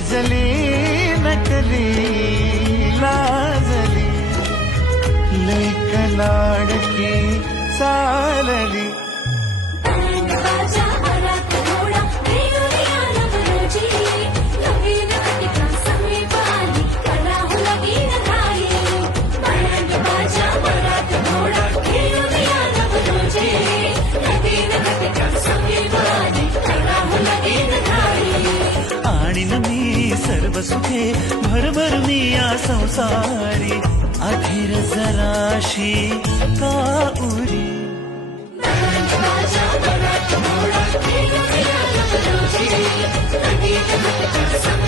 लाजली नकली लाजली लैक लाडकी चालली आणीन मी सर्व सुखे भरभरून या संसारी अखेर जराशी का उरी Some